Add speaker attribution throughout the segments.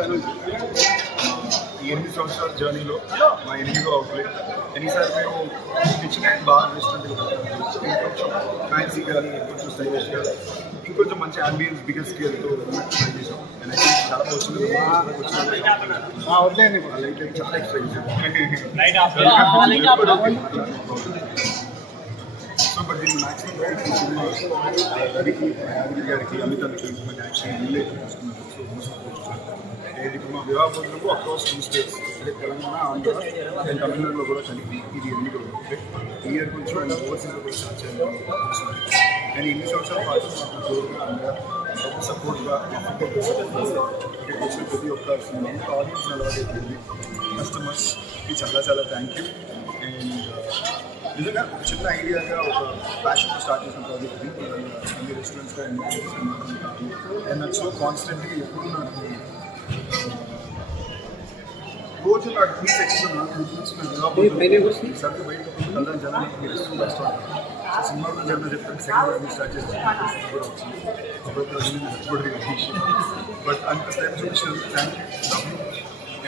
Speaker 1: చెప్పాను ఈ ఎనిమిది సంవత్సరాల జర్నీలో మా ఎనిమిదో అవుట్లెట్ ఎన్నిసారి మేము కిచెన్ అండ్ బాగా రెస్టారెంట్ ఇంకొంచెం ఫ్యాన్సీగా ఇంకొంచెం స్టైలిష్గా ఇంకొంచెం మంచి అంబియన్స్ బిగ్గర్ స్కేల్తో ట్రై చేసాం And I think చాలా వచ్చింది లైట్ చాలా ఎక్స్ట్రా సో బట్ దీన్ని మ్యాక్సిమం రైట్ సినిమా రవికి యాదగిరి గారికి అమితాబ్కి మంచి యాక్షన్ రిలేట్ చేస్తున్నారు సో ఇది ఇప్పుడు మా వివాహ భోజనము అక్రాస్ టూ స్టేట్స్ అంటే తెలంగాణ ఆంధ్ర అండ్ తమిళనాడులో కూడా కలిపి ఇది ఎన్ని కూడా ఈ ఇయర్ కొంచెం అండ్ ఓవర్సీస్లో కూడా స్టార్ట్ చేయాలి అండ్ ఇన్ని సంవత్సరాల పాటు మాకు జోరుగా అండగా ఒక సపోర్ట్గా ఇక్కడికి వచ్చిన ప్రతి ఒక్క సినిమా ఆడియన్స్ అలవాటైపోయింది కస్టమర్స్కి చాలా చాలా థ్యాంక్ యూ అండ్ నిజంగా ఒక చిన్న ఐడియాగా ఒక ప్యాషన్ స్టార్ట్ చేసిన ప్రాజెక్ట్ ఇది అన్ని రెస్టారెంట్స్ అండ్ నాకు సో కాన్స్టెంట్గా ఎప్పుడు నాకు రోజు నాకు మీ సెక్షన్ నాకు బయట కలరా జనానికి రెస్టారెంట్ రెస్టారెంట్ సినిమా గురించి ఏమైనా చెప్తే సెకండ్ స్టార్ట్ చేస్తాను బట్ అంత టైం చూపించినందుకు థ్యాంక్ యూ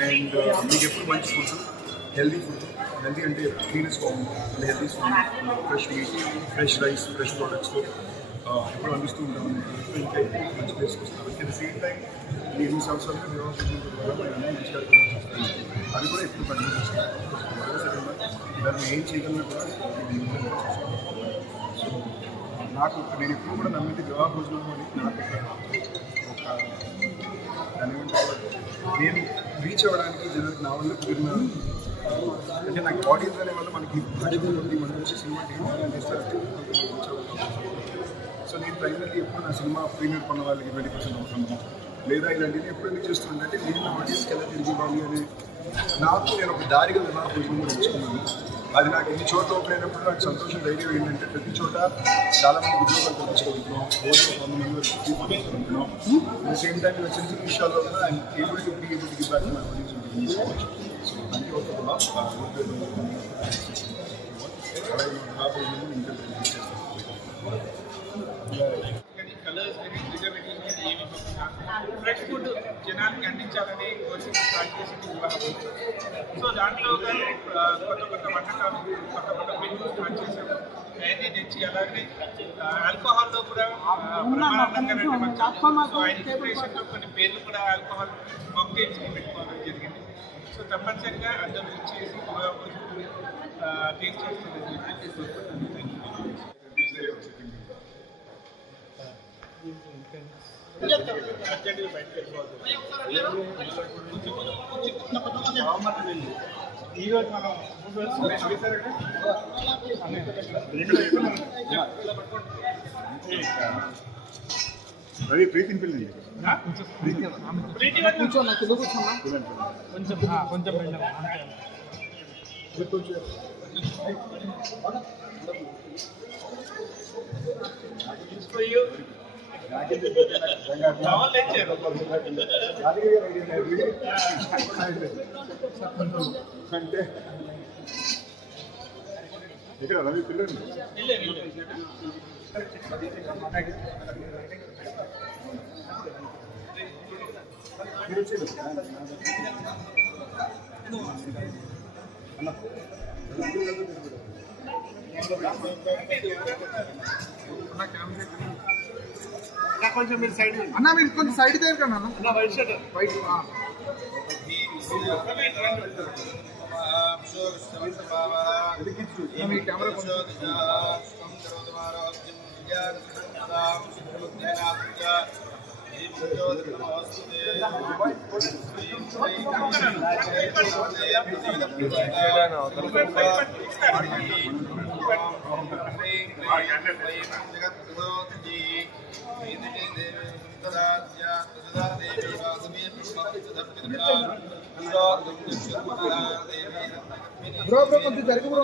Speaker 1: అండ్ మీకు ఎప్పుడు మంచి ఫుడ్ హెల్దీ ఫుడ్ హెల్దీ అంటే క్లీనెస్ బాగుంది healthy food fresh meat fresh rice fresh ప్రోడక్ట్స్తో ఎప్పుడు అందిస్తూ ఉంటాం మంచి ప్లేస్ వస్తాం అట్ ద సేమ్ టైం ఈ ఎనిమిది సంవత్సరాలుగా వివాహం మంచి కార్యక్రమం చేస్తాం అది కూడా ఎప్పుడు కంటిన్యూ చేస్తాం దాన్ని ఏం చేయగలన్నా కూడా సో నాకు నేను ఎప్పుడు కూడా నమ్మింది వివాహ భోజనం అని నాకు ఒక దాని నేను రీచ్ అవ్వడానికి జనానికి నా వల్ల కుదిరిన అంటే నాకు ఆడియన్స్ అనే వల్ల మనకి బాధ్యత ఉంది మన నుంచి సినిమా టీం చేస్తారు ప్రైమరీ ఎప్పుడు నా సినిమా ప్రీమియర్ పన్న వాళ్ళకి ట్వంటీ పర్సెంట్ అవసరం లేదా ఇలాంటివి ఎప్పుడు ఎందుకు చేస్తుందంటే నేను నా ఆడియన్స్కి ఎలా తిరిగి ఇవ్వాలి అని నాకు నేను ఒక దారిగా ఎలా భోజనం అది నాకు ఎన్ని చోట్ల ఓపెన్ అయినప్పుడు నాకు సంతోషం ధైర్యం ఏంటంటే ప్రతి చోట చాలా మంది ఉద్యోగాలు కల్పించుకుంటున్నాం రోజు వంద మంది వరకు తీసుకుంటున్నాం అట్ సేమ్ టైం ఇలా చిన్న చిన్న విషయాల్లో కూడా ఆయన able to be able to give back my audience so దానికి ఒక బ్లాగ్ అలాగే మా బ్లాగ్ ఇంకా
Speaker 2: కలర్స్ కానీ ఏమి ఫ్రెష్ ఫుడ్ జనానికి అందించాలని కోచింగ్ స్టార్ట్ చేసింది వివాహ సో దాంట్లో కానీ కొత్త కొత్త వంటకాలు కొత్త కొత్త మెనూ స్టార్ట్ చేశాము అవన్నీ తెచ్చి అలాగే ఆల్కహాల్లో కూడా ఆ, బ్రహ్మాండంగా సో ఆయన ఇన్స్పిరేషన్లో కొన్ని పేర్లు కూడా ఆల్కహాల్ కాక్టైల్స్ పెట్టుకోవడం జరిగింది సో తప్పనిసరిగా అందరూ ఇచ్చేసి టేస్ట్ చేస్తుంది ఈరోజు మనం
Speaker 1: రవి ప్రీతిని పిల్లి
Speaker 2: కొంచెం
Speaker 3: కొంచెం ఆ, కొంచెం
Speaker 1: అంటే ఇక్కడ రవి పిల్లలు
Speaker 2: ఇల్లే, ఇల్లే. కొంచెం మీరు సైడ్
Speaker 3: అన్న మీరు కొంచెం సైడ్ దగ్గర అన్న.
Speaker 2: White shirt.
Speaker 3: వైట్ కెమెరా కొంచెం బ్రో బ్రో కొంచెం జరిగి బ్రో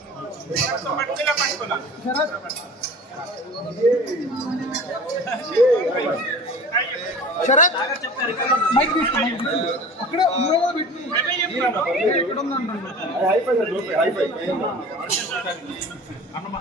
Speaker 4: శరత్ మైక్ తీసుకో మైక్ తీసుకో. అక్కడ ఎక్కడ
Speaker 3: అన్నమా.